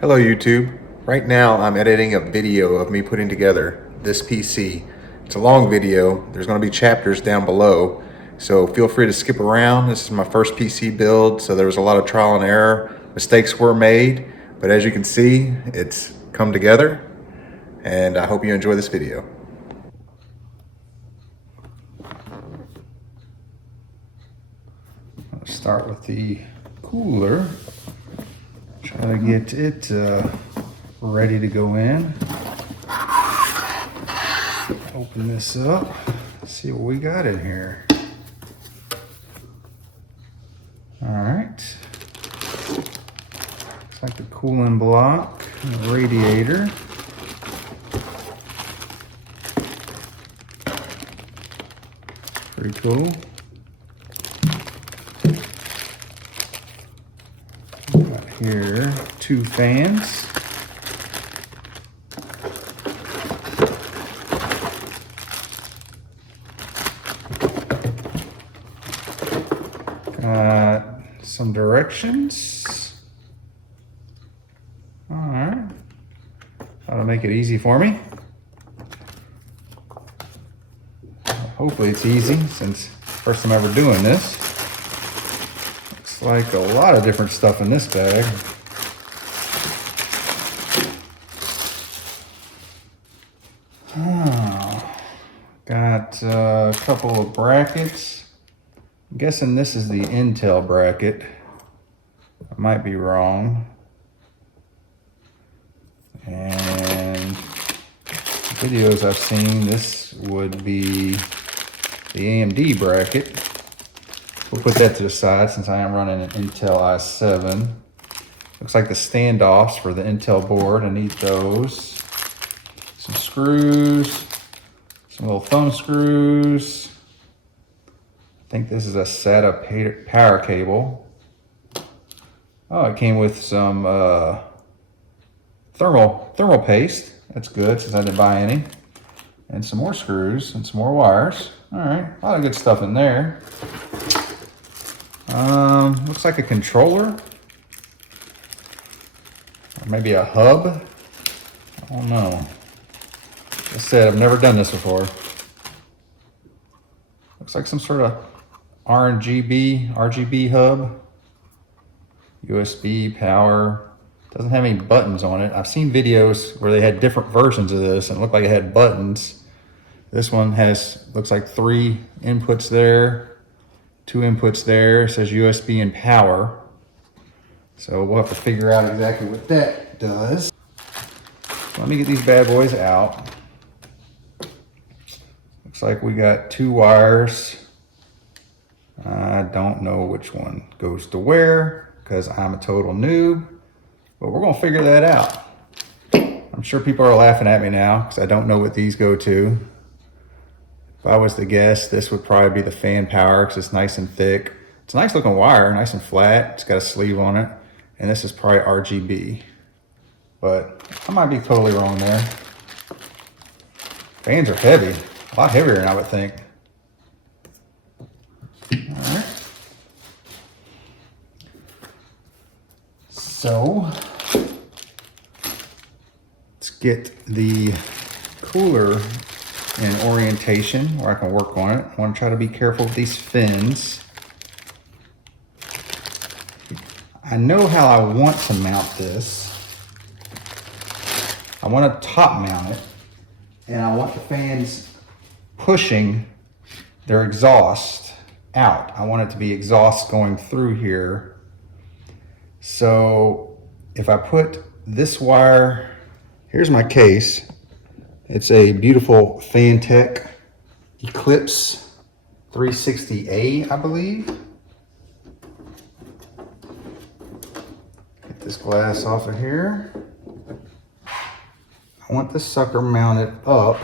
Hello YouTube. Right now I'm editing a video of me putting together this PC. It's a long video. There's going to be chapters down below, so feel free to skip around. This is my first PC build, so there was a lot of trial and error. Mistakes were made, but as you can see, it's come together, and I hope you enjoy this video. Let's start with the cooler. Try to get it ready to go in. Open this up, see what we got in here. All right. Looks like the cooling block, and the radiator. Pretty cool. Got here 2 fans. Got some directions. All right. That'll make it easy for me. Hopefully it's easy since first time ever doing this. Looks like a lot of different stuff in this bag. Oh, got a couple of brackets. I'm guessing this is the Intel bracket. I might be wrong. And videos I've seen, this would be the AMD bracket. We'll put that to the side since I am running an Intel i7. Looks like the standoffs for the Intel board. I need those. Some screws, some little thumb screws. I think this is a SATA power cable. Oh, it came with some thermal paste. That's good since I didn't buy any. And some more screws and some more wires. All right, a lot of good stuff in there. Looks like a controller. Or maybe a hub. I don't know. Like I said, I've never done this before. Looks like some sort of RGB hub. USB power. Doesn't have any buttons on it. I've seen videos where they had different versions of this and it looked like it had buttons. This one looks like 3 inputs there, 2 inputs there. It says USB and power. So we'll have to figure out exactly what that does. Let me get these bad boys out. Looks like we got 2 wires. I don't know which one goes to where because I'm a total noob, but we're gonna figure that out. I'm sure people are laughing at me now because I don't know what these go to. If I was to guess, this would probably be the fan power because it's nice and thick. It's a nice looking wire, nice and flat. It's got a sleeve on it. And this is probably RGB, but I might be totally wrong there. Fans are heavy, a lot heavier than I would think. All right. So let's get the cooler in orientation where I can work on it. I want to try to be careful with these fins. I know how I want to mount this. I want to top mount it, and I want the fans pushing their exhaust out. I want it to be exhaust going through here. So if I put this wire, here's my case. It's a beautiful Phanteks Eclipse 360A, I believe. Get this glass off of here. I want this sucker mounted up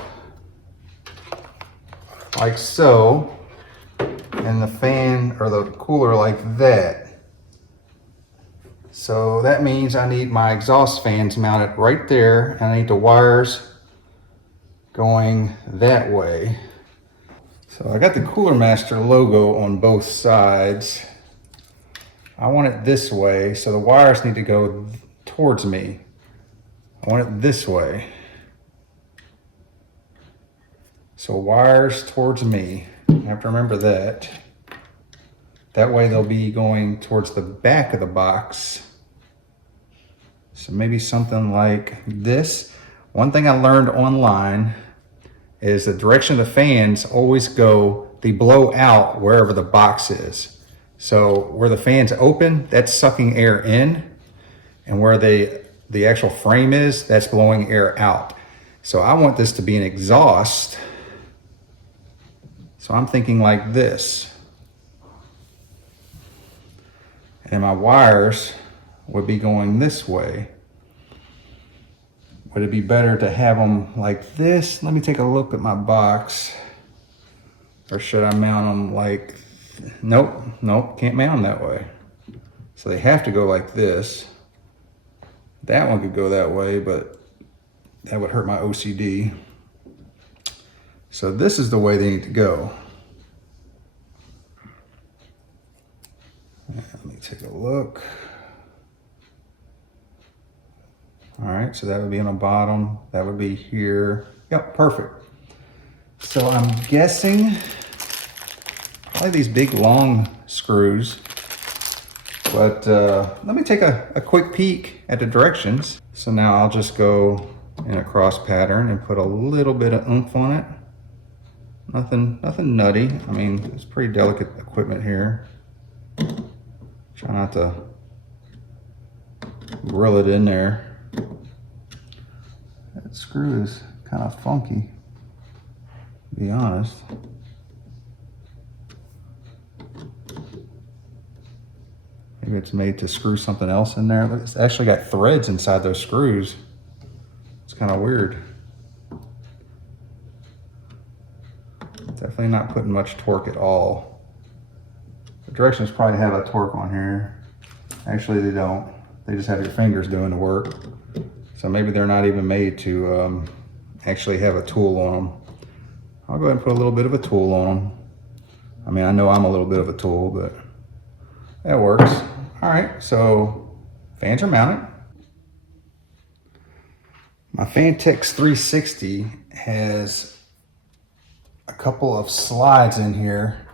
like so, and the fan or the cooler like that. So that means I need my exhaust fans mounted right there, and I need the wires going that way. So I got the Cooler Master logo on both sides. I want it this way, so the wires need to go towards me. I want it this way. So wires towards me. I have to remember that. That way they'll be going towards the back of the box. So maybe something like this. One thing I learned online is the direction of the fans always go, they blow out wherever the box is. So where the fans open, that's sucking air in, and where the actual frame is, that's blowing air out. So I want this to be an exhaust. So I'm thinking like this. And my wires would be going this way. Would it be better to have them like this? Let me take a look at my box. Or should I mount them like, nope, can't mount them that way. So they have to go like this. That one could go that way, but that would hurt my OCD. So this is the way they need to go. Let me take a look. All right, so that would be on the bottom. That would be here. Yep, perfect. So I'm guessing probably these big long screws, but let me take a quick peek at the directions. So now I'll just go in a cross pattern and put a little bit of oomph on it. Nothing nutty. I mean, it's pretty delicate equipment here. Try not to grill it in there. That screw is kind of funky, to be honest. Maybe it's made to screw something else in there. It's actually got threads inside those screws. It's kind of weird. Definitely not putting much torque at all. The directions probably have a torque on here. Actually, they don't. They just have your fingers doing the work. So maybe they're not even made to actually have a tool on them. I'll go ahead and put a little bit of a tool on them. I mean, I know I'm a little bit of a tool, but that works. All right, so fans are mounted. My Phanteks 360 has a couple of slides in here,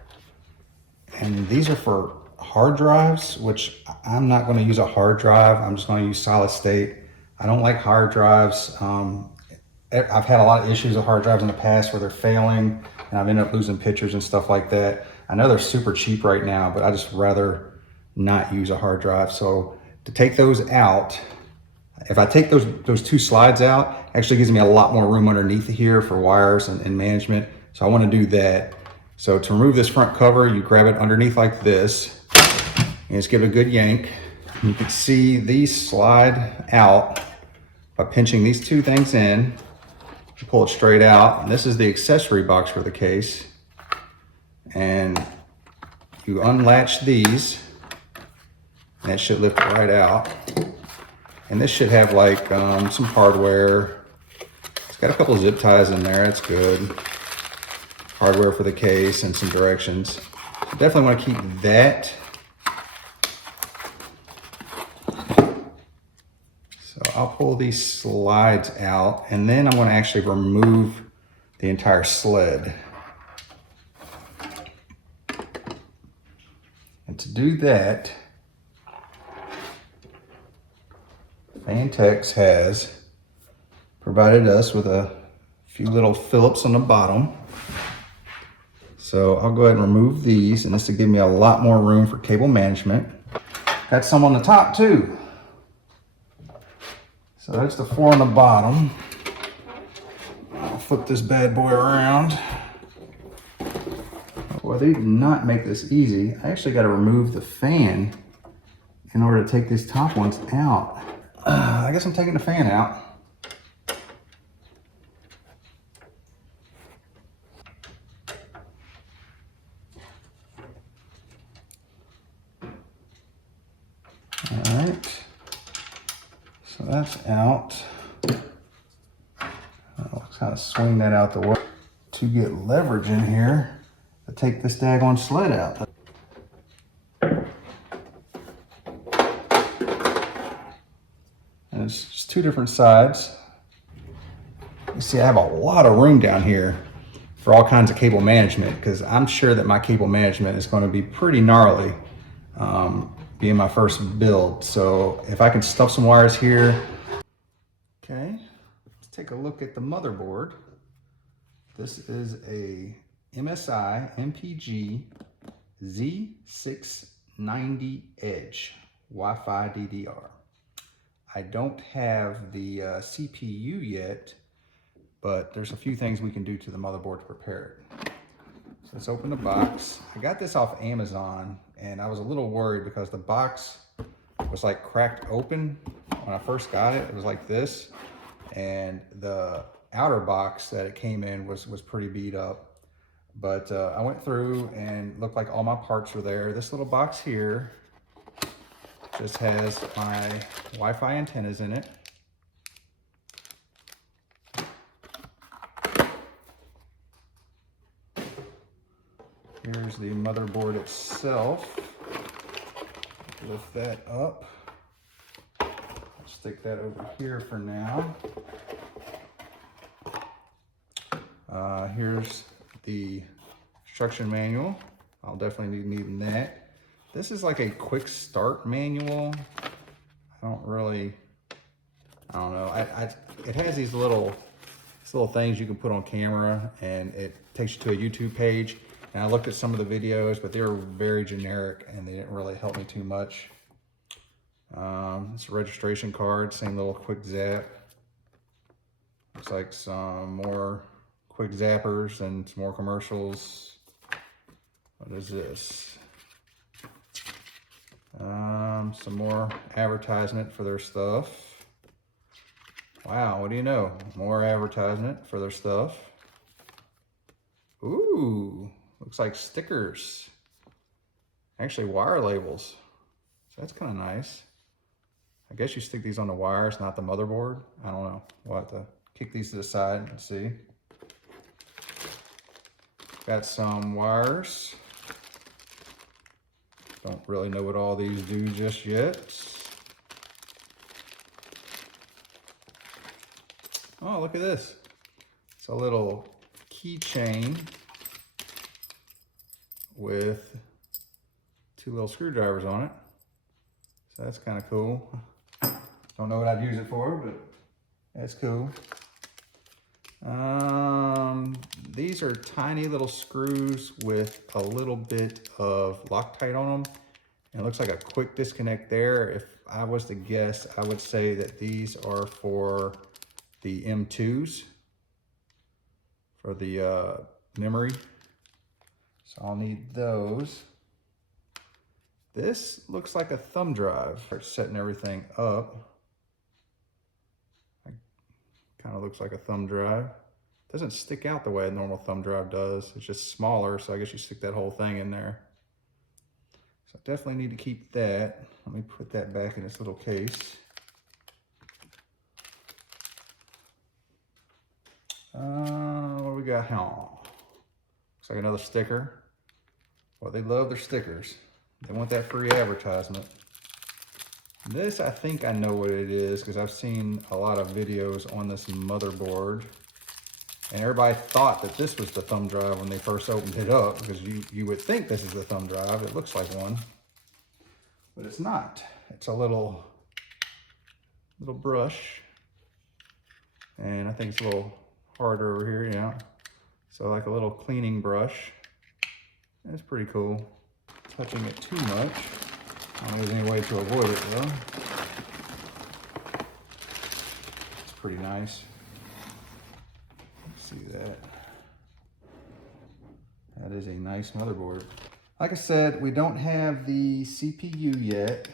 and these are for hard drives, which I'm not going to use a hard drive. I'm just going to use solid state. I don't like hard drives. I've had a lot of issues with hard drives in the past where they're failing, and I've ended up losing pictures and stuff like that. I know they're super cheap right now, but I just rather not use a hard drive. So to take those out, if I take those two slides out, actually gives me a lot more room underneath here for wires and management. So I want to do that. So to remove this front cover, you grab it underneath like this and just give it a good yank. You can see these slide out by pinching these two things in. You pull it straight out, and this is the accessory box for the case. And you unlatch these, and that should lift right out. And this should have like some hardware. It's got a couple of zip ties in there, that's good. Hardware for the case and some directions. So definitely want to keep that. So I'll pull these slides out, and then I'm going to actually remove the entire sled. And to do that, Phanteks has provided us with a few little Phillips on the bottom. So I'll go ahead and remove these, and this will give me a lot more room for cable management. Got some on the top too. So that's the 4 on the bottom. I'll flip this bad boy around. Well, they did not make this easy. I actually got to remove the fan in order to take these top ones out. I guess I'm taking the fan out. All right, so that's out. I'll kind of swing that out the way to get leverage in here to take this daggone sled out. there's just two different sides. You see, I have a lot of room down here for all kinds of cable management, because I'm sure that my cable management is going to be pretty gnarly, being my first build. So if I can stuff some wires here. Okay, let's take a look at the motherboard. This is a MSI MPG Z690 Edge Wi-Fi DDR. I don't have the CPU yet, but there's a few things we can do to the motherboard to prepare it. So let's open the box. I got this off Amazon, and I was a little worried because the box was like cracked open when I first got it. It was like this, and the outer box that it came in was pretty beat up. But I went through and looked like all my parts were there. This little box here just has my Wi-Fi antennas in it. Here's the motherboard itself. Lift that up. Stick that over here for now. Here's the instruction manual. I'll definitely be needing that. This is like a quick start manual. I don't know. It has these little things you can put on camera, and it takes you to a YouTube page. And I looked at some of the videos, but they were very generic and they didn't really help me too much. It's a registration card, same little quick zap. Looks like some more quick zappers and some more commercials. What is this? Some more advertisement for their stuff. Wow, what do you know? More advertisement for their stuff. Ooh, looks like stickers. Actually, wire labels. So that's kind of nice. I guess you stick these on the wires, not the motherboard. I don't know. We'll have to kick these to the side and see. Got some wires. Don't really know what all these do just yet. Oh, look at this. It's a little keychain with two little screwdrivers on it. So that's kind of cool. Don't know what I'd use it for, but that's cool. These are tiny little screws with a little bit of Loctite on them. And it looks like a quick disconnect there. If I was to guess, I would say that these are for the M.2s, for the memory. So I'll need those. This looks like a thumb drive. Start setting everything up. Kind of looks like a thumb drive. Doesn't stick out the way a normal thumb drive does. It's just smaller, so I guess you stick that whole thing in there. So I definitely need to keep that. Let me put that back in its little case. What do we got here? Looks like another sticker. Well, they love their stickers. They want that free advertisement. This, I think I know what it is, because I've seen a lot of videos on this motherboard. And everybody thought that this was the thumb drive when they first opened it up, because you would think this is the thumb drive. It looks like one, but it's not. It's a little brush. And I think it's a little harder over here, yeah. So like a little cleaning brush. It's pretty cool. Touching it too much. I don't know if there's any way to avoid it though. It's pretty nice. Let's see that. That is a nice motherboard. Like I said, we don't have the CPU yet.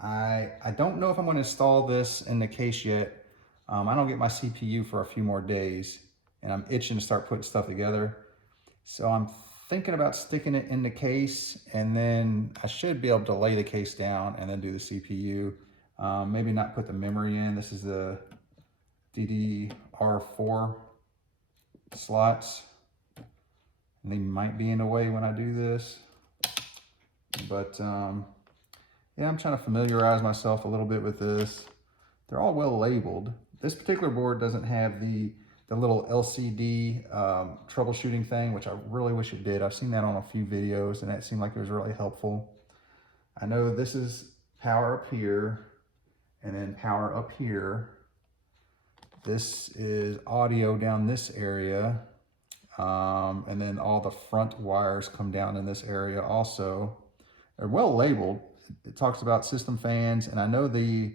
I don't know if I'm going to install this in the case yet. I don't get my CPU for a few more days, and I'm itching to start putting stuff together. So I'm thinking about sticking it in the case, and then I should be able to lay the case down and then do the CPU. Maybe not put the memory in. This is the DDR4 slots. And they might be in the way when I do this. But yeah, I'm trying to familiarize myself a little bit with this. They're all well labeled. This particular board doesn't have the little LCD troubleshooting thing, which I really wish it did. I've seen that on a few videos and that seemed like it was really helpful. I know this is power up here and then power up here. This is audio down this area. And then all the front wires come down in this area also. They're well labeled. It talks about system fans, and I know the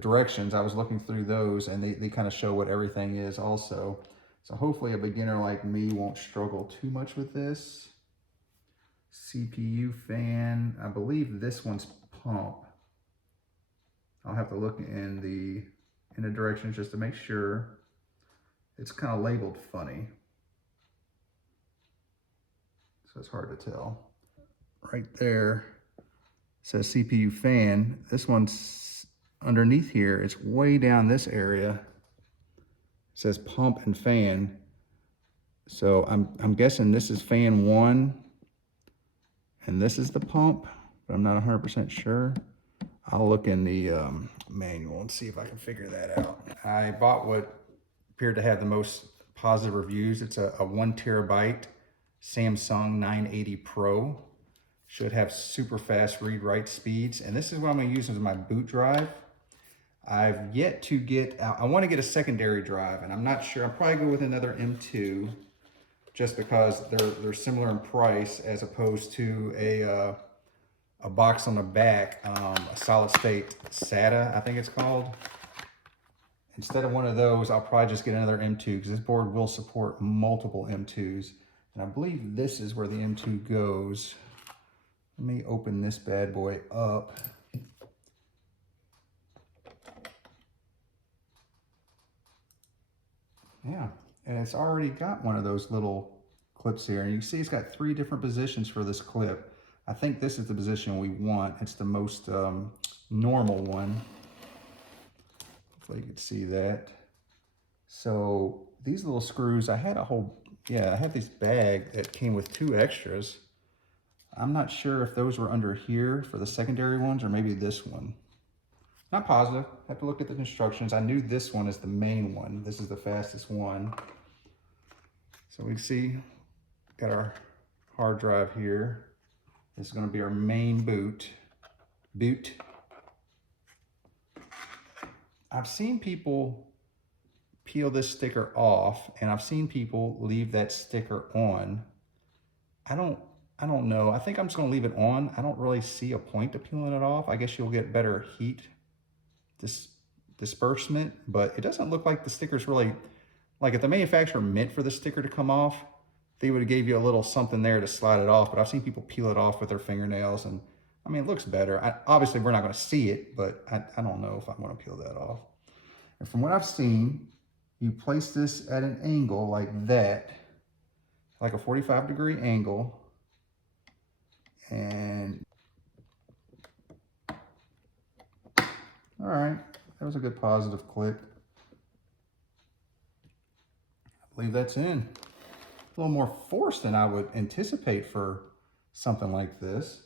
directions. I was looking through those and they kind of show what everything is also. So hopefully a beginner like me won't struggle too much with this. CPU fan, I believe this one's pump. I'll have to look in the directions just to make sure. It's kind of labeled funny, so it's hard to tell. Right there says CPU fan. This one's underneath here. It's way down this area. It says pump and fan. So I'm guessing this is fan 1 and this is the pump, but I'm not 100% sure. I'll look in the manual and see if I can figure that out. I bought what appeared to have the most positive reviews. It's a 1 terabyte Samsung 980 Pro. Should have super fast read-write speeds. And this is what I'm gonna use as my boot drive. I've yet to get, I wanna get a secondary drive, and I'm not sure, I'll probably go with another M.2 just because they're similar in price as opposed to a box on the back, a solid state SATA, I think it's called. Instead of one of those, I'll probably just get another M.2 because this board will support multiple M.2s. And I believe this is where the M.2 goes. Let me open this bad boy up. Yeah, and it's already got one of those little clips here. And you can see it's got 3 different positions for this clip. I think this is the position we want. It's the most normal one. Hopefully you can see that. So these little screws, I had this bag that came with 2 extras. I'm not sure if those were under here for the secondary ones or maybe this one. Not positive. I have to look at the instructions. I knew this one is the main one. This is the fastest one. So we can see, got our hard drive here. This is going to be our main boot. I've seen people peel this sticker off, and I've seen people leave that sticker on. I don't know. I think I'm just going to leave it on. I don't really see a point to peeling it off. I guess you'll get better heat disbursement, but it doesn't look like the sticker's really, like if the manufacturer meant for the sticker to come off, they would have gave you a little something there to slide it off, but I've seen people peel it off with their fingernails, and I mean, it looks better. Obviously, we're not going to see it, but I don't know if I want to peel that off. And from what I've seen, you place this at an angle like that, like a 45-degree angle, and all right, that was a good positive click. I believe that's in. A little more force than I would anticipate for something like this.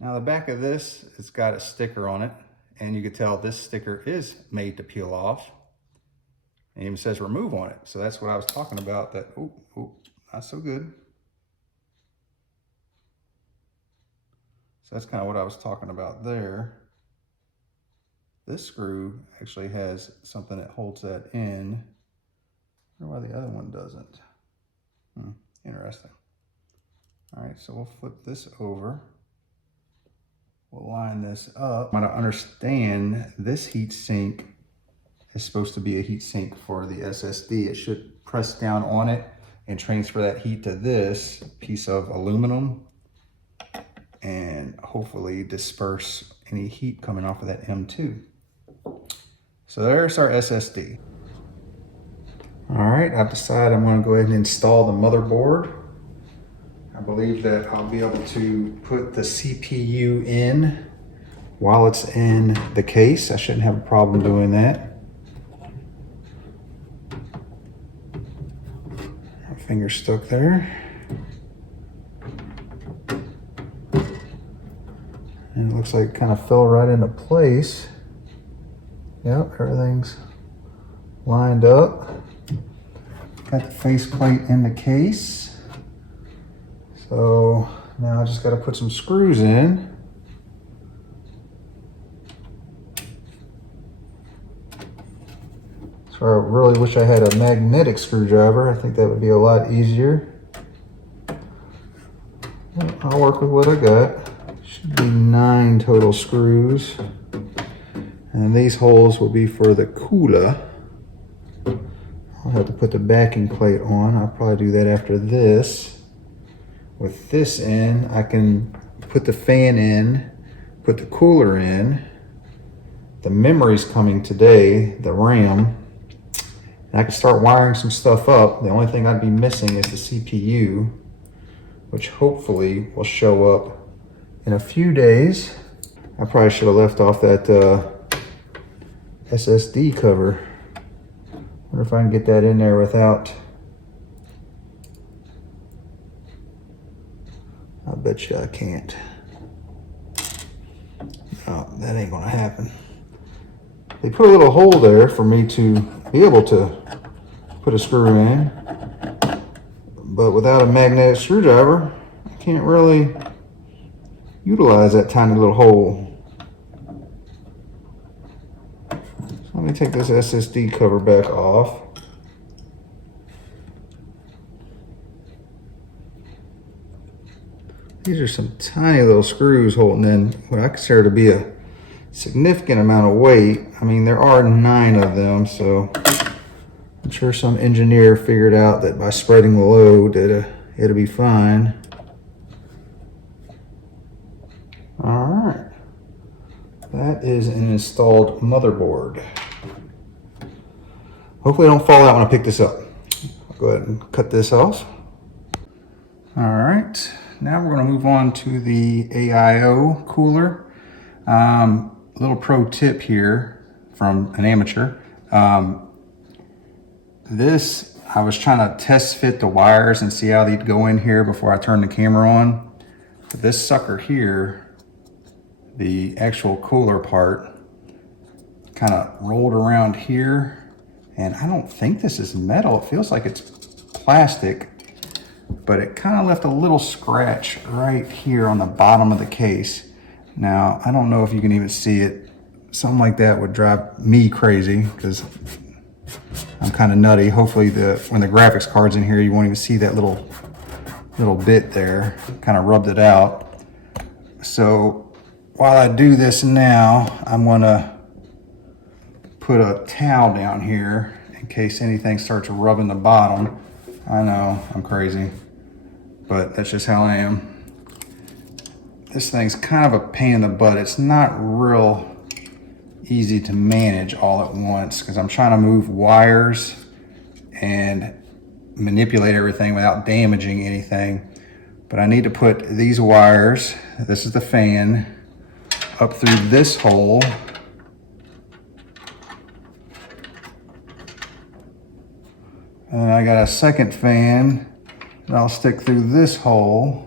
Now the back of this, it's got a sticker on it, and you can tell this sticker is made to peel off. It even says remove on it. So that's what I was talking about, that, oh, not so good. So that's kind of what I was talking about there. This screw actually has something that holds that in. I wonder why the other one doesn't. Interesting. All right, so we'll flip this over. We'll line this up. I want to understand this heat sink is supposed to be a heat sink for the SSD. It should press down on it and transfer that heat to this piece of aluminum and hopefully disperse any heat coming off of that M.2. So there's our SSD. All right, I've decided I'm going to go ahead and install the motherboard. I believe that I'll be able to put the CPU in while it's in the case. I shouldn't have a problem doing that. My finger's stuck there. And it looks like it kind of fell right into place. Yep, everything's lined up. Got the faceplate in the case. So now I just got to put some screws in. So I really wish I had a magnetic screwdriver. I think that would be a lot easier. I'll work with what I got. Should be 9 total screws. And these holes will be for the cooler. I'll have to put the backing plate on. I'll probably do that after this. With this in, I can put the fan in, put the cooler in. The memory's coming today, the RAM. And I can start wiring some stuff up. The only thing I'd be missing is the CPU, which hopefully will show up in a few days. I probably should have left off that SSD cover. Wonder if I can get that in there without. I bet you I can't. No, that ain't gonna happen. They put a little hole there for me to be able to put a screw in, but without a magnetic screwdriver, I can't really utilize that tiny little hole. So let me take this SSD cover back off. These are some tiny little screws holding in what I consider to be a significant amount of weight. I mean, there are 9 of them, so I'm sure some engineer figured out that by spreading the load that it'll be fine. All right, that is an installed motherboard. Hopefully it don't fall out when I pick this up. I'll go ahead and cut this off. All right, now we're gonna move on to the AIO cooler. Little pro tip here from an amateur. This, I was trying to test fit the wires and see how they'd go in here before I turned the camera on. But this sucker here, the actual cooler part, kind of rolled around here, and I don't think this is metal. It feels like it's plastic, but it kind of left a little scratch right here on the bottom of the case. Now, I don't know if you can even see it. Something like that would drive me crazy because I'm kind of nutty. Hopefully when the graphics card's in here, you won't even see that little bit there. Kind of rubbed it out. So while I do this now, I'm gonna put a towel down here in case anything starts rubbing the bottom. I know, I'm crazy, but that's just how I am. This thing's kind of a pain in the butt. It's not real easy to manage all at once because I'm trying to move wires and manipulate everything without damaging anything. But I need to put these wires, this is the fan, up through this hole. And I got a second fan that I'll stick through this hole.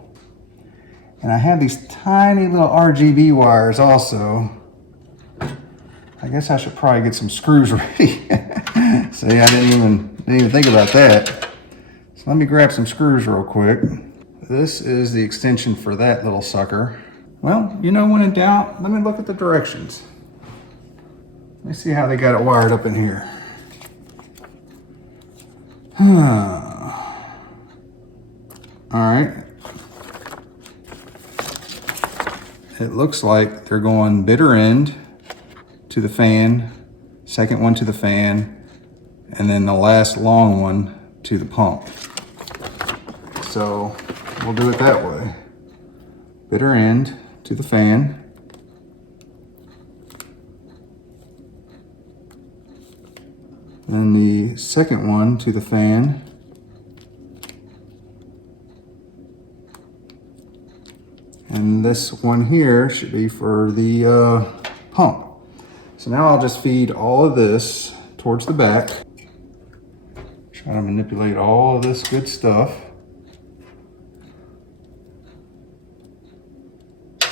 And I have these tiny little RGB wires also. I guess I should probably get some screws ready. See, I didn't even think about that. So let me grab some screws real quick. This is the extension for that little sucker. Well, you know, when in doubt, let me look at the directions. Let me see how they got it wired up in here. All right. It looks like they're going bitter end to the fan, second one to the fan, and then the last long one to the pump. So we'll do it that way. Bitter end to the fan. Then the second one to the fan. And this one here should be for the pump. So now I'll just feed all of this towards the back. Try to manipulate all of this good stuff.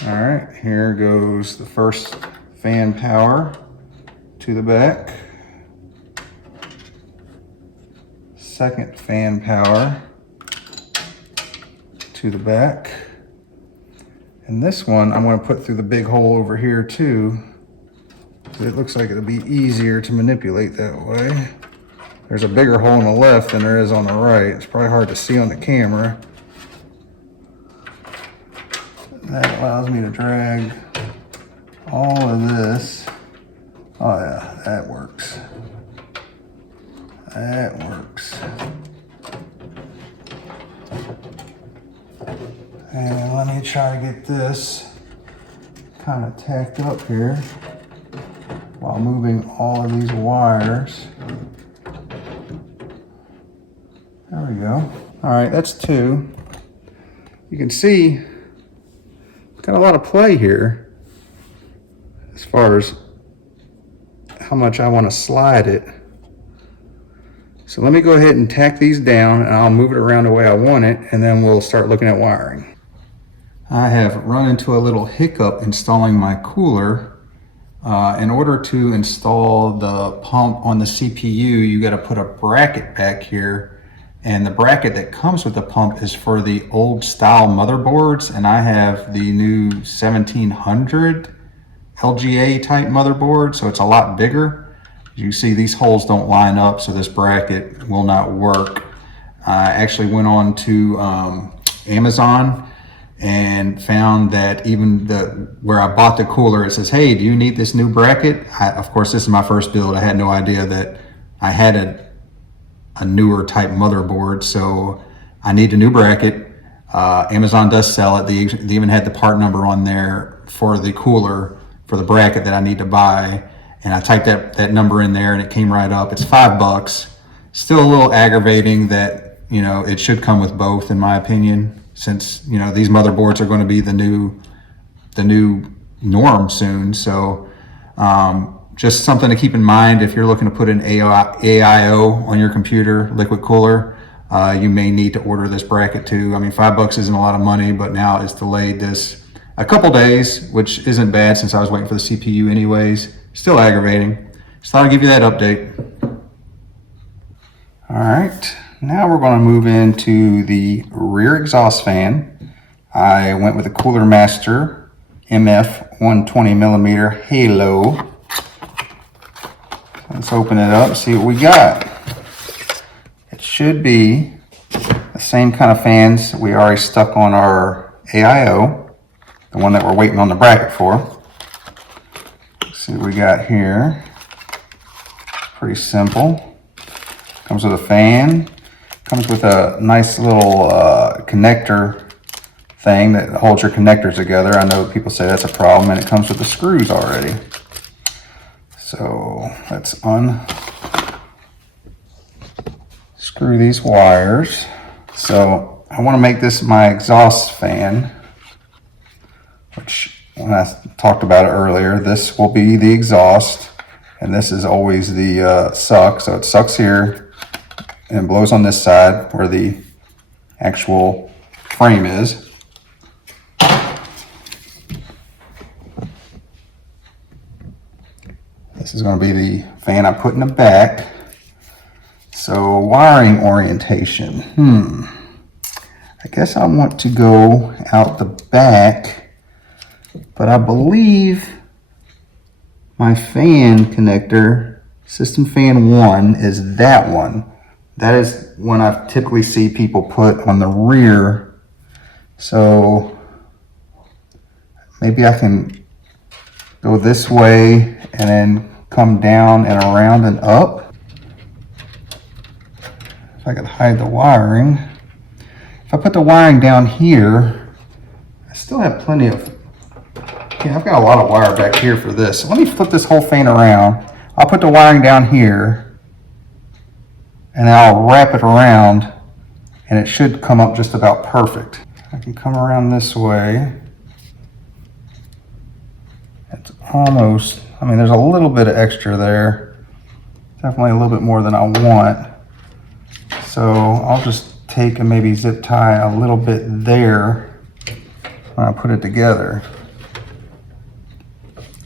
All right, here goes the first fan power to the back. Second fan power to the back. And this one I'm going to put through the big hole over here too. It looks like it'll be easier to manipulate that way. There's a bigger hole on the left than there is on the right. It's probably hard to see on the camera. That allows me to drag all of this. Oh yeah, that works. That works. And let me try to get this kind of tacked up here while moving all of these wires. There we go. All right, that's two. You can see got a lot of play here as far as how much I want to slide it. So let me go ahead and tack these down and I'll move it around the way I want it, and then we'll start looking at wiring. I have run into a little hiccup installing my cooler. In order to install the pump on the CPU, you got to put a bracket back here. And the bracket that comes with the pump is for the old style motherboards, and I have the new 1700 LGA type motherboard, so it's a lot bigger. You see these holes don't line up, so this bracket will not work. I actually went on to Amazon and found that even where I bought the cooler, it says, hey, do you need this new bracket? Of course, this is my first build. I had no idea that I had a newer type motherboard, so I need a new bracket. Amazon does sell it. They even had the part number on there for the cooler for the bracket that I need to buy, and I typed that number in there and it came right up. It's $5. Still a little aggravating that, you know, it should come with both, in my opinion, since, you know, these motherboards are going to be the new norm soon. So just something to keep in mind if you're looking to put an AIO on your computer, liquid cooler. You may need to order this bracket too. I mean, $5 isn't a lot of money, but now it's delayed this a couple days, which isn't bad since I was waiting for the CPU anyways. Still aggravating. Just thought I'd give you that update. All right, now we're going to move into the rear exhaust fan. I went with a Cooler Master MF120mm Halo. Let's open it up, see what we got. It should be the same kind of fans that we already stuck on our AIO, the one that we're waiting on the bracket for. Let's see what we got here. Pretty simple. Comes with a fan. Comes with a nice little connector thing that holds your connectors together. I know people say that's a problem, and it comes with the screws already. So let's unscrew these wires. So I want to make this my exhaust fan, which when I talked about it earlier, this will be the exhaust, and this is always the suck. So it sucks here and blows on this side where the actual frame is. This is going to be the fan I put in the back. So wiring orientation. I guess I want to go out the back, but I believe my fan connector, system fan 1, is that one. That is one I typically see people put on the rear. So maybe I can go this way and then come down and around and up. If I could hide the wiring. If I put the wiring down here, I still have plenty of, yeah, I've got a lot of wire back here for this. So let me flip this whole fan around. I'll put the wiring down here and I'll wrap it around, and it should come up just about perfect. I can come around this way. It's almost, I mean, there's a little bit of extra there. Definitely a little bit more than I want. So I'll just take and maybe zip tie a little bit there when I put it together.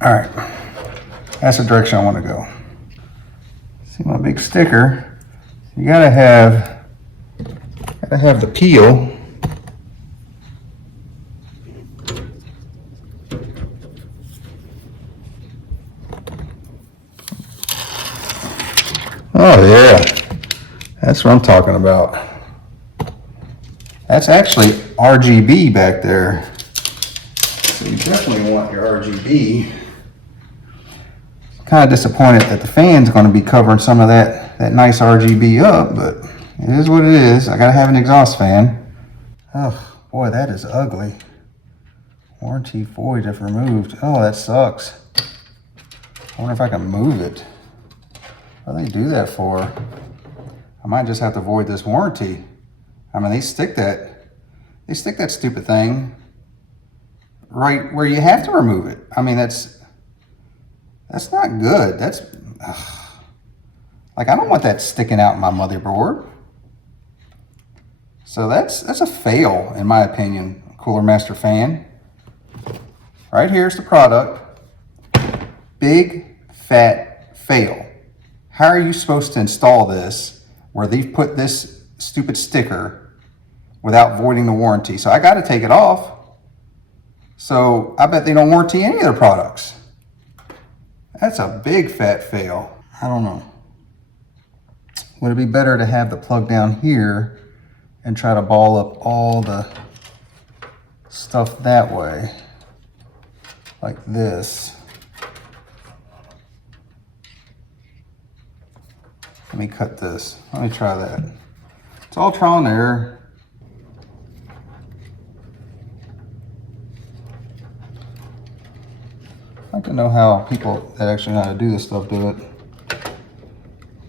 All right, That's the direction I want to go. See my big sticker? You gotta have the peel. Oh yeah, that's what I'm talking about. That's actually RGB back there. So you definitely want your RGB. Kind of disappointed that the fan's going to be covering some of that nice RGB up, but it is what it is. I gotta have an exhaust fan. Oh boy, that is ugly. Warranty void if removed. Oh, that sucks. I wonder if I can move it. What do they do that for? I might just have to void this warranty. I mean, they stick that stupid thing right where you have to remove it. I mean, that's not good. That's like, I don't want that sticking out in my motherboard. So that's a fail, in my opinion. Cooler Master fan. Right here's the product. Big fat fail. How are you supposed to install this where they've put this stupid sticker without voiding the warranty? So I got to take it off. So I bet they don't warranty any of their products. That's a big fat fail. I don't know. Would it be better to have the plug down here and try to ball up all the stuff that way, like this? Let me cut this. Let me try that. It's all trial and error. I'd like to know how people that actually know how to do this stuff do it.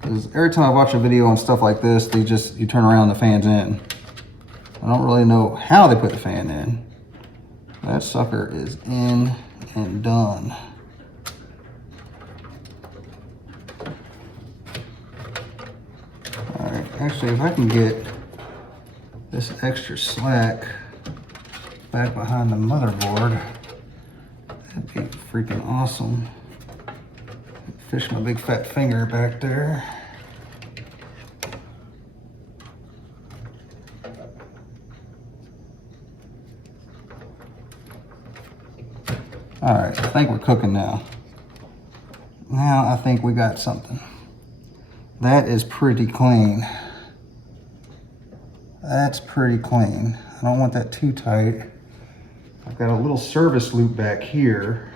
Because every time I watch a video on stuff like this, you turn around and the fan's in. I don't really know how they put the fan in. That sucker is in and done. Alright, actually if I can get this extra slack back behind the motherboard, that'd be freaking awesome. Fish my big fat finger back there. All right, I think we're cooking now. Now I think we got something. That is pretty clean. That's pretty clean. I don't want that too tight. I've got a little service loop back here.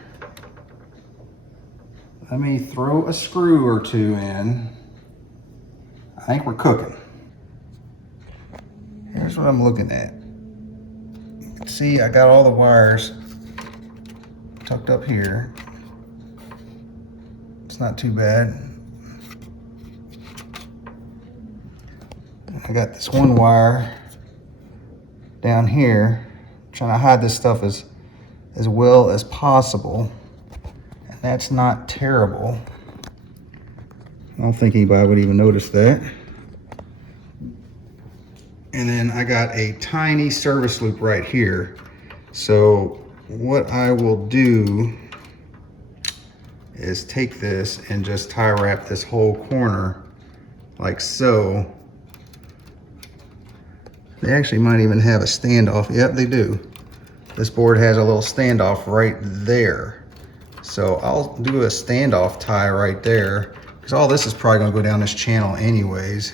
Let me throw a screw or two in. I think we're cooking. Here's what I'm looking at. You can see I got all the wires tucked up here. It's not too bad. I got this one wire down here. I'm trying to hide this stuff as well as possible. And that's not terrible. I don't think anybody would even notice that. And then I got a tiny service loop right here. So what I will do is take this and just tie wrap this whole corner like so. They actually might even have a standoff. Yep, they do. This board has a little standoff right there. So I'll do a standoff tie right there because all this is probably gonna go down this channel anyways.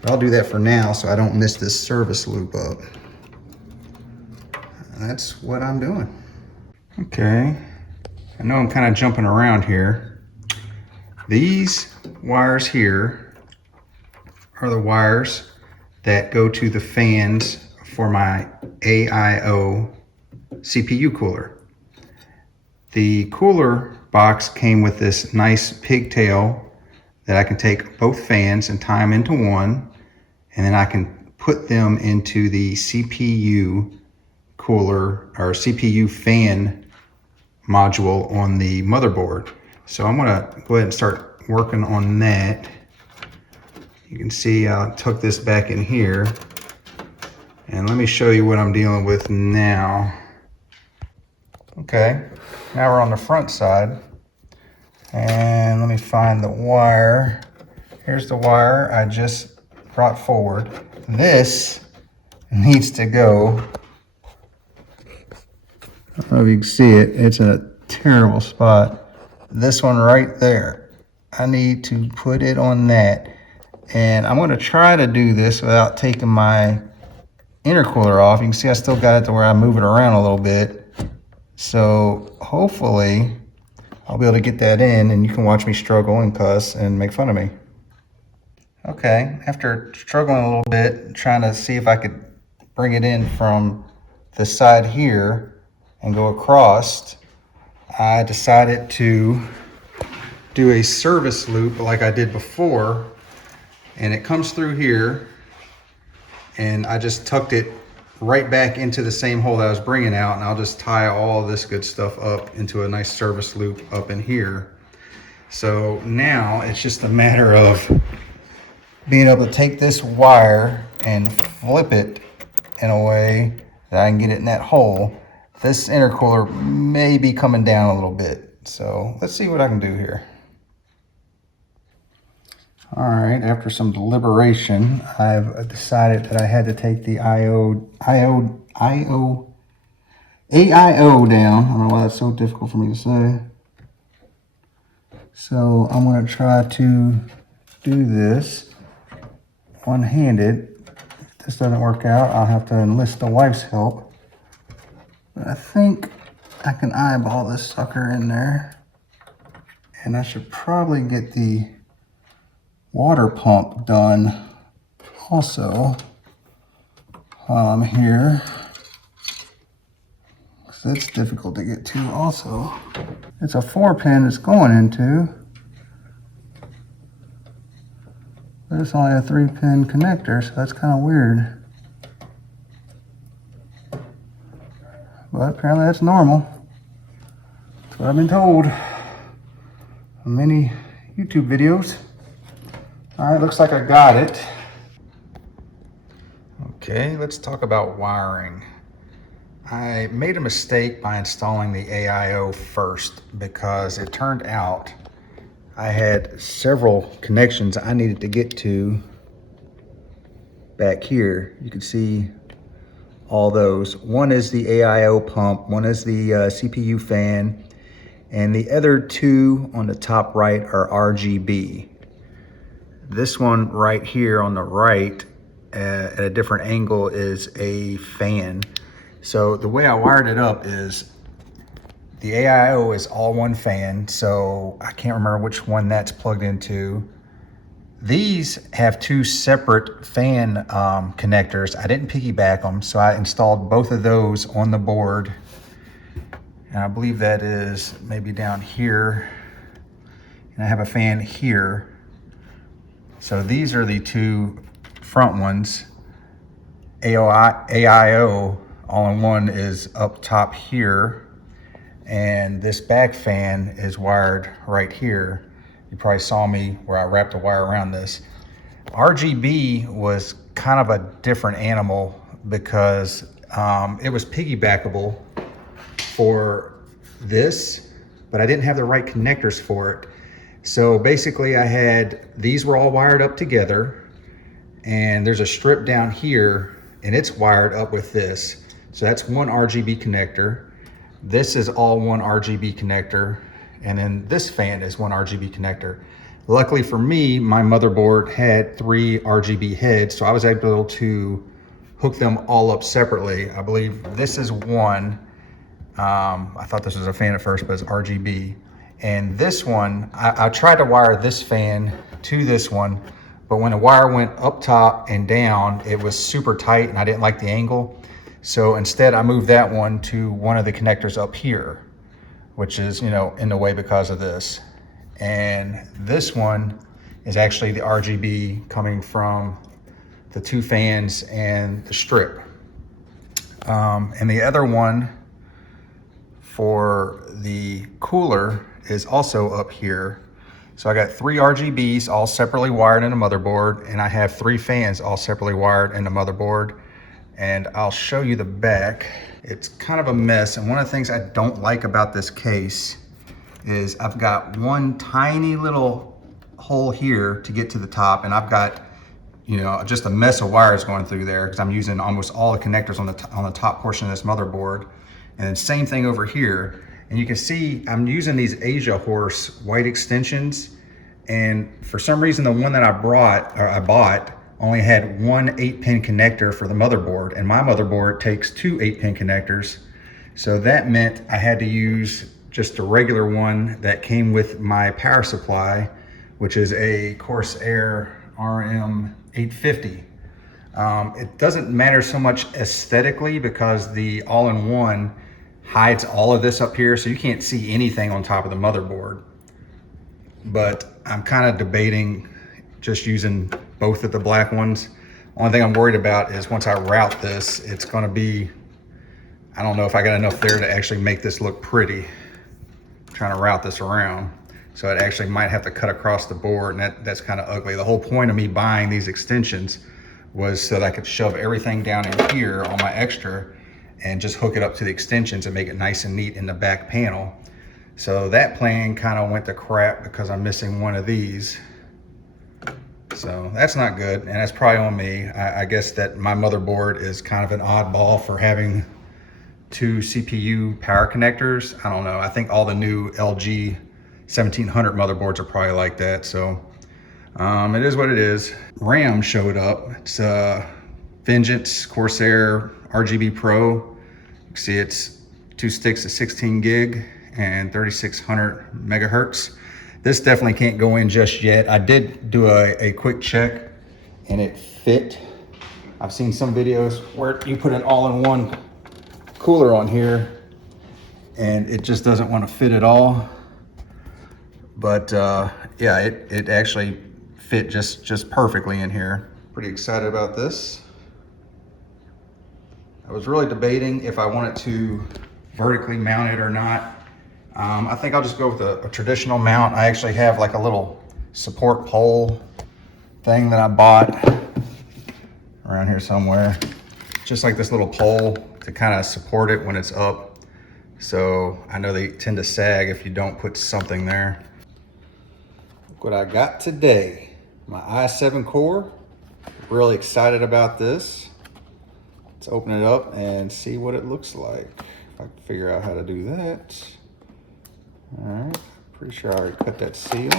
But I'll do that for now so I don't miss this service loop up. And that's what I'm doing. Okay, I know I'm kind of jumping around here. These wires here are the wires that go to the fans for my AIO CPU cooler. The cooler box came with this nice pigtail that I can take both fans and tie them into one, and then I can put them into the CPU cooler or CPU fan module on the motherboard. So I'm gonna go ahead and start working on that. You can see I took this back in here, and let me show you what I'm dealing with now. Okay, now we're on the front side. And let me find the wire. Here's the wire I just brought forward. This needs to go. I don't know if you can see it. It's in a terrible spot. This one right there. I need to put it on that. And I'm going to try to do this without taking my intercooler off. You can see I still got it to where I move it around a little bit. So hopefully I'll be able to get that in and you can watch me struggle and cuss and make fun of me. Okay, after struggling a little bit, trying to see if I could bring it in from the side here and go across, I decided to do a service loop like I did before, and it comes through here, and I just tucked it right back into the same hole that I was bringing out, and I'll just tie all this good stuff up into a nice service loop up in here. So now it's just a matter of being able to take this wire and flip it in a way that I can get it in that hole. This intercooler may be coming down a little bit, so let's see what I can do here. All right, after some deliberation, I've decided that I had to take the AIO down. I don't know why that's so difficult for me to say. So I'm going to try to do this one-handed. If this doesn't work out, I'll have to enlist the wife's help. But I think I can eyeball this sucker in there. And I should probably get the water pump done also while I'm here, because that's difficult to get to also. It's a 4-pin it's going into, but it's only a 3-pin connector, so that's kind of weird. But apparently that's normal. That's what I've been told in many YouTube videos. All right, looks like I got it. Okay, let's talk about wiring. I made a mistake by installing the AIO first because it turned out I had several connections I needed to get to back here. You can see all those. One is the AIO pump, one is the CPU fan, and the other two on the top right are RGB. This one right here on the right at a different angle is a fan. So the way I wired it up is the AIO is all one fan, so I can't remember which one that's plugged into. These have two separate fan connectors. I didn't piggyback them, so I installed both of those on the board. And I believe that is maybe down here. And I have a fan here. So these are the two front ones. AIO all-in-one is up top here, and this back fan is wired right here. You probably saw me where I wrapped a wire around this. RGB was kind of a different animal because it was piggybackable for this, but I didn't have the right connectors for it. So basically these were all wired up together, and there's a strip down here and it's wired up with this. So that's one RGB connector. This is all one RGB connector. And then this fan is one RGB connector. Luckily for me, my motherboard had 3 RGB heads, so I was able to hook them all up separately. I believe this is one. I thought this was a fan at first, but it's RGB. And this one, I tried to wire this fan to this one, but when the wire went up top and down, it was super tight and I didn't like the angle. So instead I moved that one to one of the connectors up here, which is, you know, in the way because of this. And this one is actually the RGB coming from the 2 fans and the strip. And the other one for the cooler is also up here. So I got 3 RGBs all separately wired in the motherboard, and I have 3 fans all separately wired in the motherboard. And I'll show you the back. It's kind of a mess, and one of the things I don't like about this case is I've got one tiny little hole here to get to the top, and I've got, you know, just a mess of wires going through there because I'm using almost all the connectors on the top portion of this motherboard. And then same thing over here. And you can see I'm using these Asia Horse white extensions. And for some reason, the one that I bought only had one 8-pin connector for the motherboard, and my motherboard takes two 8-pin connectors. So that meant I had to use just a regular one that came with my power supply, which is a Corsair RM 850. It doesn't matter so much aesthetically because the all-in-one hides all of this up here, so you can't see anything on top of the motherboard. But I'm kind of debating just using both of the black ones. Only thing I'm worried about is once I route this, it's going to be, I don't know if I got enough there to actually make this look pretty. I'm trying to route this around. So it actually might have to cut across the board, and that's kind of ugly. The whole point of me buying these extensions was so that I could shove everything down in here on my extra and just hook it up to the extensions and make it nice and neat in the back panel. So that plan kind of went to crap because I'm missing one of these. So that's not good, and that's probably on me. I guess that my motherboard is kind of an oddball for having two CPU power connectors. I don't know. I think all the new LG 1700 motherboards are probably like that. So it is what it is. RAM showed up. It's Vengeance Corsair RGB Pro. You can see it's 2 sticks of 16 gig and 3600 megahertz. This definitely can't go in just yet. I did do a quick check and it fit. I've seen some videos where you put an all-in-one cooler on here and it just doesn't want to fit at all. But yeah, it actually fit just perfectly in here. Pretty excited about this. I was really debating if I wanted to vertically mount it or not. I think I'll just go with a traditional mount. I actually have like a little support pole thing that I bought around here somewhere. Just like this little pole to kind of support it when it's up. So I know they tend to sag if you don't put something there. Look what I got today. My i7 core. Really excited about this. Let's open it up and see what it looks like. If I can figure out how to do that. All right, pretty sure I already cut that seal.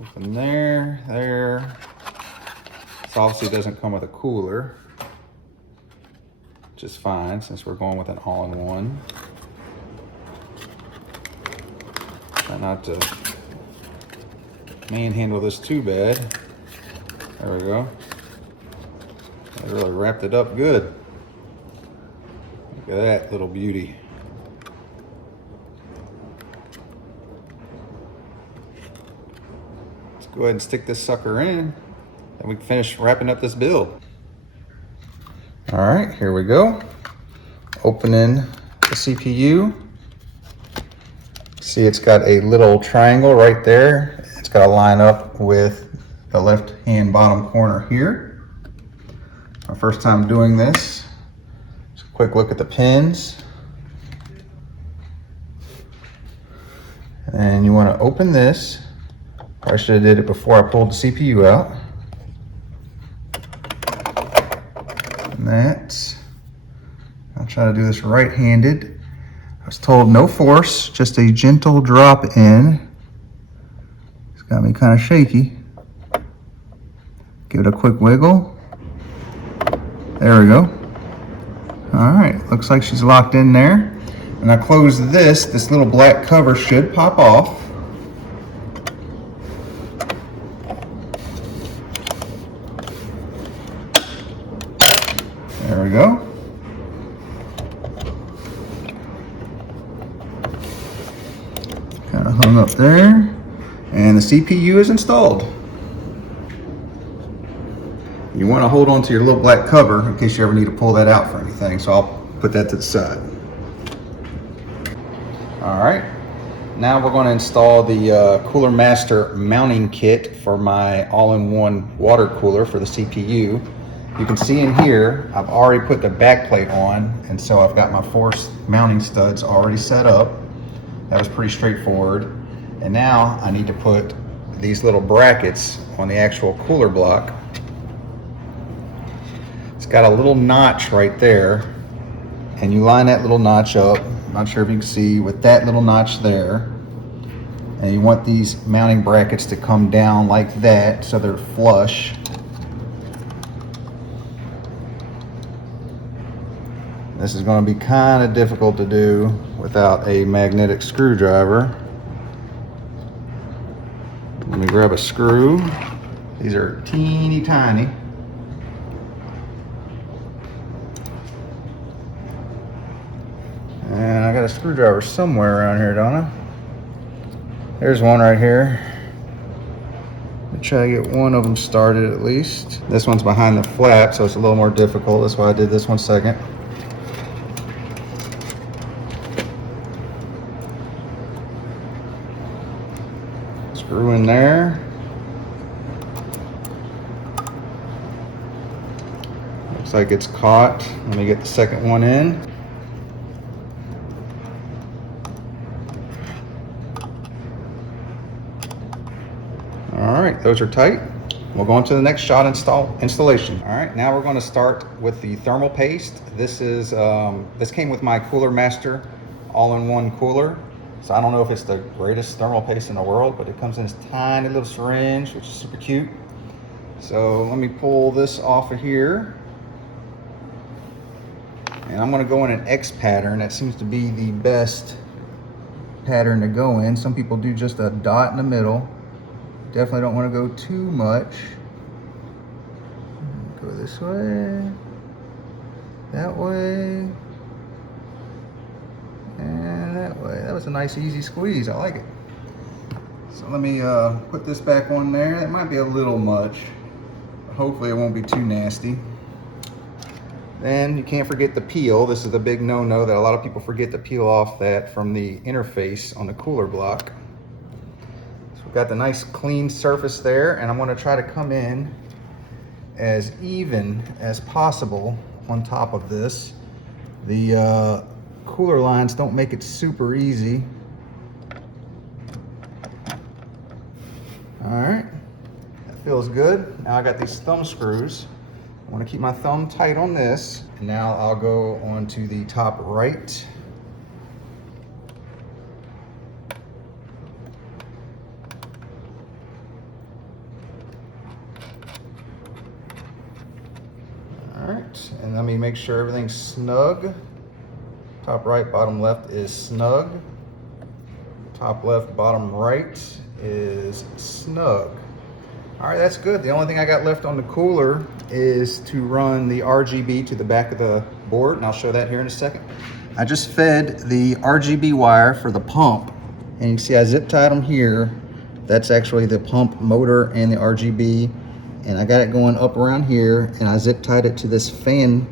Open there, there. This obviously doesn't come with a cooler, which is fine since we're going with an all-in-one. Try not to manhandle this too bad. There we go. I really wrapped it up good. Look at that little beauty. Let's go ahead and stick this sucker in and we can finish wrapping up this build. All right, here we go. Opening the CPU. See, it's got a little triangle right there. It's got to line up with the left-hand bottom corner here. My first time doing this. Just a quick look at the pins. And you want to open this. I should have did it before I pulled the CPU out. And that's, I'll try to do this right-handed. I was told no force, just a gentle drop in. It's got me kind of shaky. Give it a quick wiggle. There we go. All right, looks like she's locked in there. And I close this little black cover should pop off. There we go. Kind of hung up there. And the CPU is installed. You want to hold on to your little black cover in case you ever need to pull that out for anything. So I'll put that to the side. All right. Now we're going to install the Cooler Master mounting kit for my all-in-one water cooler for the CPU. You can see in here, I've already put the back plate on, and so I've got my 4 mounting studs already set up. That was pretty straightforward. And now I need to put these little brackets on the actual cooler block. It's got a little notch right there, and you line that little notch up, I'm not sure if you can see, with that little notch there. And you want these mounting brackets to come down like that so they're flush. This is going to be kind of difficult to do without a magnetic screwdriver. Let me grab a screw. These are teeny tiny. And I got a screwdriver somewhere around here, don't I? There's one right here. Let me try to get one of them started at least. This one's behind the flap, so it's a little more difficult. That's why I did this one second. Screw in there. Looks like it's caught. Let me get the second one in. All right, those are tight. We'll go on to the next shot installation. All right, now we're going to start with the thermal paste. This came with my Cooler Master all-in-one cooler. So I don't know if it's the greatest thermal paste in the world, but it comes in this tiny little syringe, which is super cute. So let me pull this off of here. And I'm gonna go in an X pattern. That seems to be the best pattern to go in. Some people do just a dot in the middle. Definitely don't wanna go too much. Go this way, that way, and that way. That was a nice easy squeeze, I like it. So let me put this back on there. That might be a little much. Hopefully it won't be too nasty. Then you can't forget the peel. This is the big no-no that a lot of people forget to peel off that from the interface on the cooler block. So we've got the nice clean surface there, and I'm gonna try to come in as even as possible on top of this. The cooler lines don't make it super easy. All right, that feels good. Now I got these thumb screws. I want to keep my thumb tight on this. And now I'll go on to the top right. All right, and let me make sure everything's snug. Top right, bottom left is snug. Top left, bottom right is snug. All right, that's good. The only thing I got left on the cooler is to run the RGB to the back of the board, and I'll show that here in a second. I just fed the RGB wire for the pump, and you can see I zip tied them here. That's actually the pump motor and the RGB, and I got it going up around here, and I zip tied it to this fan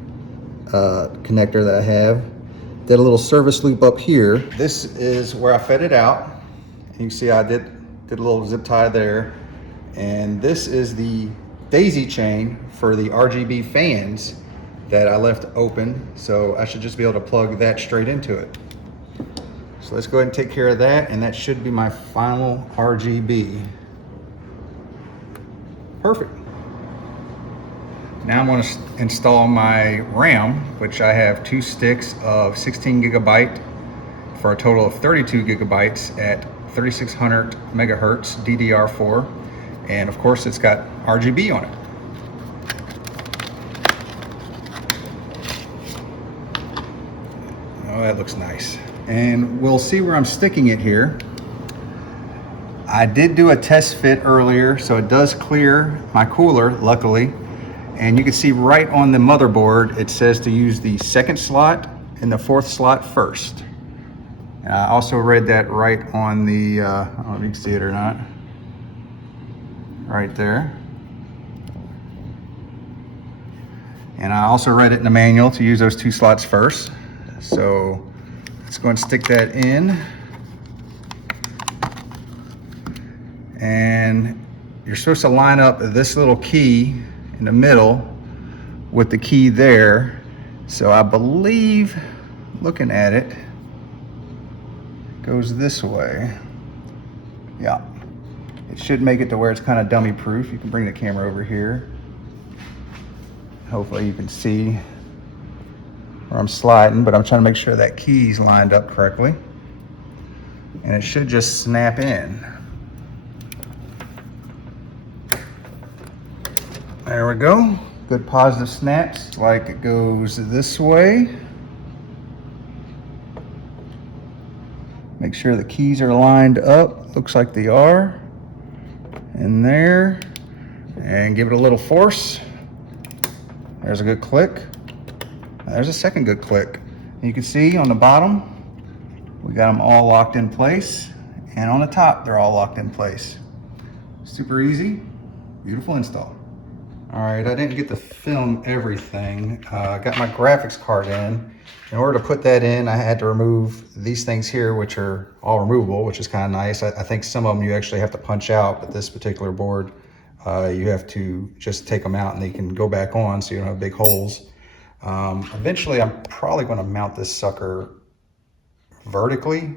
connector that I have. Did a little service loop up here. This is where I fed it out. You can see I did a little zip tie there. And this is the daisy chain for the RGB fans that I left open. So I should just be able to plug that straight into it. So let's go ahead and take care of that. And that should be my final RGB. Perfect. Now I'm going to install my RAM, which I have 2 sticks of 16 gigabyte for a total of 32 gigabytes at 3600 megahertz DDR4. And of course it's got RGB on it. Oh, that looks nice. And we'll see where I'm sticking it here. I did do a test fit earlier, so it does clear my cooler, luckily. And you can see right on the motherboard, it says to use the 2nd slot and the 4th slot first. And I also read that right on the, I don't know if you can see it or not. Right there. And I also read it in the manual to use those 2 slots first. So let's go and stick that in. And you're supposed to line up this little key in the middle with the key there. So I believe, looking at it, goes this way. Yeah. It should make it to where it's kind of dummy proof. You can bring the camera over here. Hopefully you can see where I'm sliding, but I'm trying to make sure that key's lined up correctly. And it should just snap in. There we go. Good positive snaps, like it goes this way. Make sure the keys are lined up. Looks like they are. And there. And give it a little force. There's a good click. There's a second good click. And you can see on the bottom, we got them all locked in place. And on the top, they're all locked in place. Super easy, beautiful install. All right, I didn't get to film everything. Got my graphics card in. In order to put that in, I had to remove these things here, which are all removable, which is kind of nice. I think some of them you actually have to punch out, but this particular board, you have to just take them out and they can go back on so you don't have big holes. Eventually, I'm probably going to mount this sucker vertically,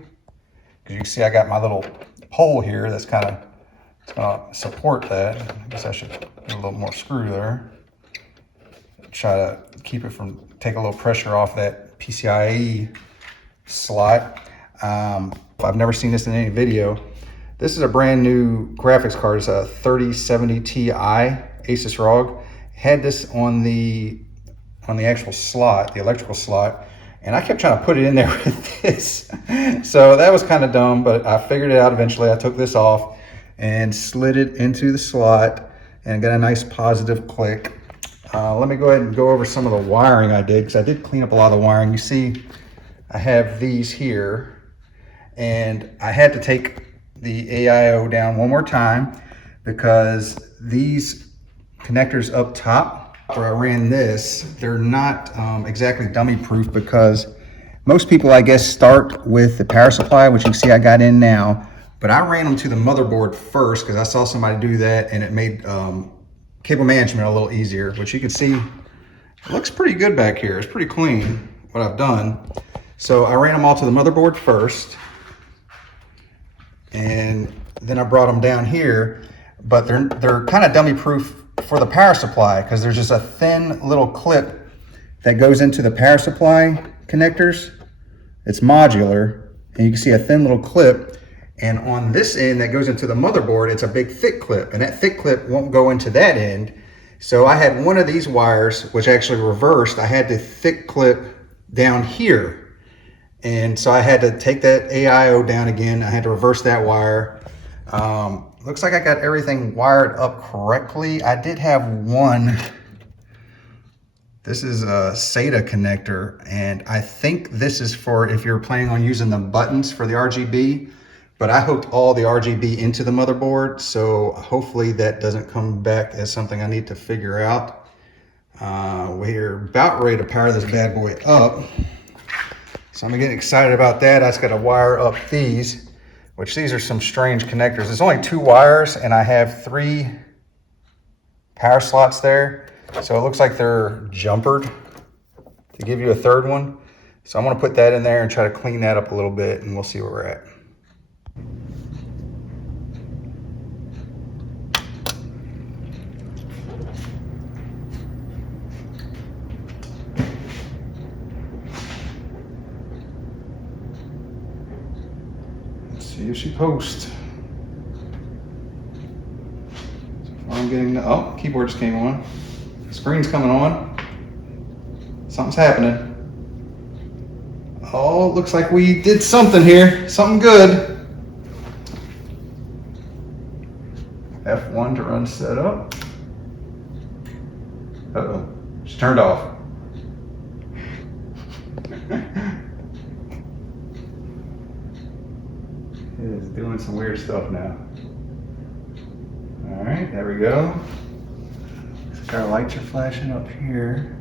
because you can see I got my little pole here that's kind of going to support that. I guess I should put a little more screw there. Try to keep it from, take a little pressure off that PCIe slot. I've never seen this in any video. This is a brand new graphics card. It's a 3070 Ti Asus ROG. Had this on the actual slot, the electrical slot, and I kept trying to put it in there with this. So that was kind of dumb, but I figured it out eventually. I took this off and slid it into the slot and got a nice positive click. Let me go ahead and go over some of the wiring I did, because I did clean up a lot of the wiring. You see, I have these here, and I had to take the AIO down one more time because these connectors up top where I ran this, they're not exactly dummy proof, because most people, I guess, start with the power supply, which you can see I got in now, but I ran them to the motherboard first because I saw somebody do that, and it made cable management a little easier, which you can see it looks pretty good back here. It's pretty clean what I've done. So I ran them all to the motherboard first, and then I brought them down here, but they're kind of dummy proof for the power supply, because there's just a thin little clip that goes into the power supply connectors. It's modular, and you can see a thin little clip. And on this end that goes into the motherboard, it's a big thick clip, and that thick clip won't go into that end. So I had one of these wires, which actually reversed. I had the thick clip down here. And so I had to take that AIO down again. I had to reverse that wire. Looks like I got everything wired up correctly. I did have one. This is a SATA connector, and I think this is for if you're planning on using the buttons for the RGB. But I hooked all the RGB into the motherboard, so hopefully that doesn't come back as something I need to figure out. We're about ready to power this bad boy up. So I'm getting excited about that. I just got to wire up these, which these are some strange connectors. There's only 2 wires, and I have 3 power slots there. So it looks like they're jumpered to give you a 3rd one. So I'm going to put that in there and try to clean that up a little bit, and we'll see where we're at. See if she posts. So I'm getting the, oh, keyboard just came on. Screen's coming on. Something's happening. Oh, looks like we did something here. Something good. F1 to run setup. Uh-oh, she turned off. It is doing some weird stuff now. All right, there we go. Looks like our lights are flashing up here.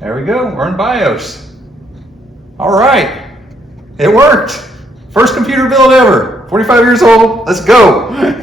There we go, we're in BIOS. All right, it worked. First computer build ever, 45 years old, let's go.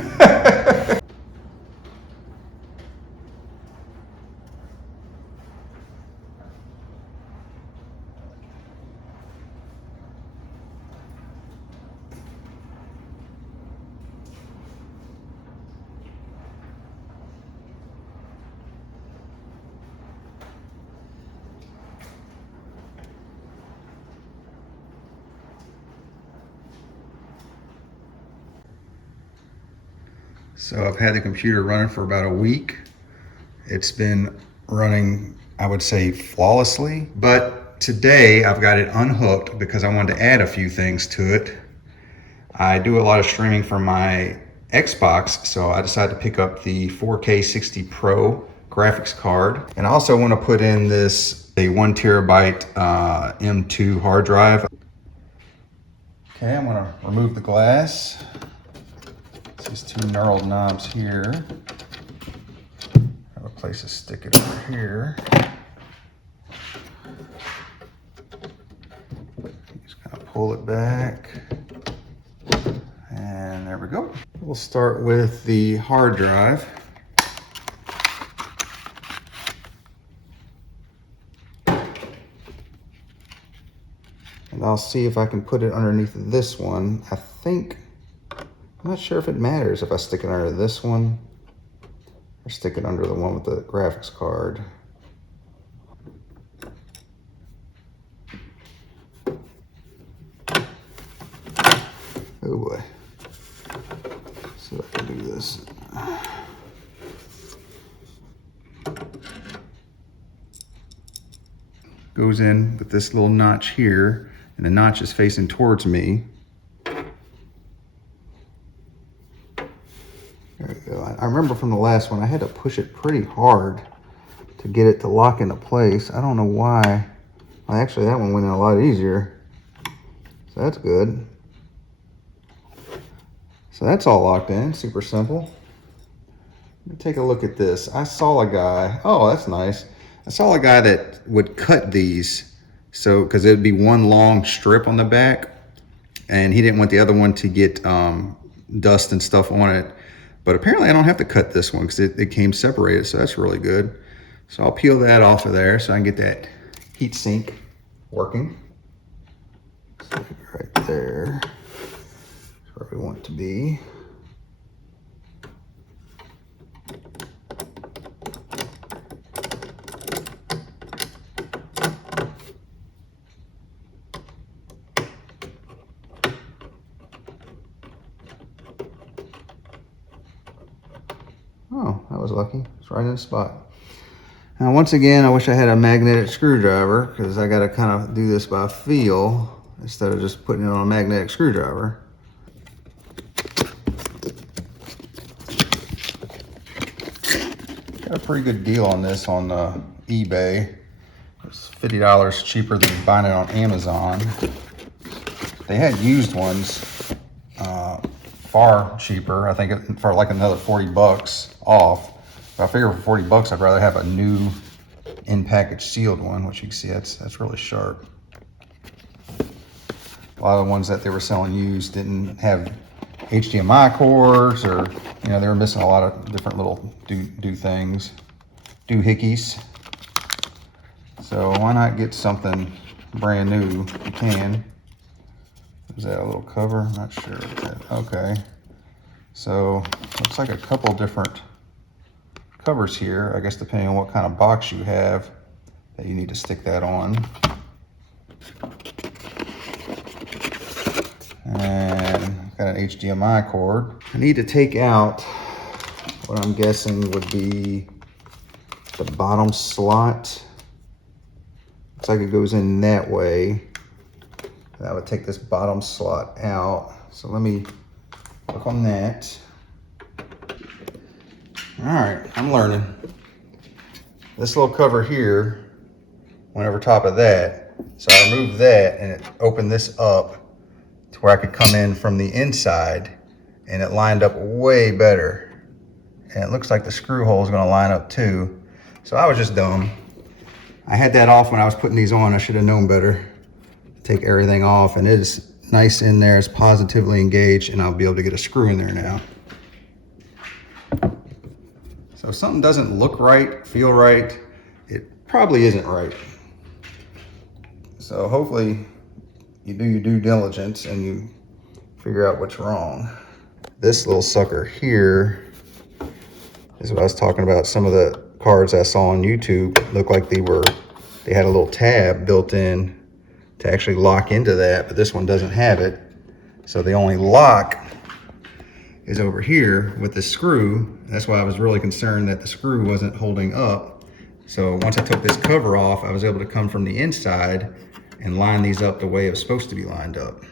So I've had the computer running for about a week. It's been running, I would say, flawlessly, but today I've got it unhooked because I wanted to add a few things to it. I do a lot of streaming from my Xbox, so I decided to pick up the 4K 60 Pro graphics card. And I also want to put in this, a 1 terabyte M.2 hard drive. Okay, I'm gonna remove the glass. These two knurled knobs here. Have a place to stick it over here. Just kind of pull it back. And there we go. We'll start with the hard drive. And I'll see if I can put it underneath this one. I'm not sure if it matters if I stick it under this one or stick it under the one with the graphics card. Oh boy. Let's see if I can do this. Goes in with this little notch here, and the notch is facing towards me. There we go. I remember from the last one, I had to push it pretty hard to get it to lock into place. I don't know why. Well, actually, that one went in a lot easier. So that's good. So that's all locked in, super simple. Let me take a look at this. I saw a guy, oh, that's nice. I saw a guy that would cut these, so because it would be one long strip on the back, and he didn't want the other one to get dust and stuff on it. But apparently I don't have to cut this one because it came separated, so that's really good. So I'll peel that off of there so I can get that heat sink working. So right there, that's where we want it to be. Oh, that was lucky. It's right in the spot. Now, once again, I wish I had a magnetic screwdriver because I got to kind of do this by feel instead of just putting it on a magnetic screwdriver. Got a pretty good deal on this on eBay. It's $50 cheaper than buying it on Amazon. They had used ones far cheaper. I think for like another 40 bucks off. But I figure for 40 bucks, I'd rather have a new in-package sealed one, which you can see that's really sharp. A lot of the ones that they were selling used didn't have HDMI cords, or you know, they were missing a lot of different little doohickeys. So why not get something brand new if you can? Is that a little cover? Not sure. Okay. So looks like a couple different covers here. I guess depending on what kind of box you have, that you need to stick that on. And got an HDMI cord. I need to take out what I'm guessing would be the bottom slot. Looks like it goes in that way. That would take this bottom slot out. So let me work on that. All right, I'm learning. This little cover here went over top of that. So I removed that and it opened this up to where I could come in from the inside, and it lined up way better. And it looks like the screw hole is gonna line up too. So I was just dumb. I had that off when I was putting these on. I should have known better. Take everything off, and it is nice in there. It's positively engaged, and I'll be able to get a screw in there now. So if something doesn't look right, feel right, it probably isn't right. So hopefully you do your due diligence and you figure out what's wrong. This little sucker here is what I was talking about. Some of the cards I saw on YouTube looked like they had a little tab built in to actually lock into that, but this one doesn't have it. So they only lock is over here with the screw. That's why I was really concerned that the screw wasn't holding up. So once I took this cover off, I was able to come from the inside and line these up the way it was supposed to be lined up.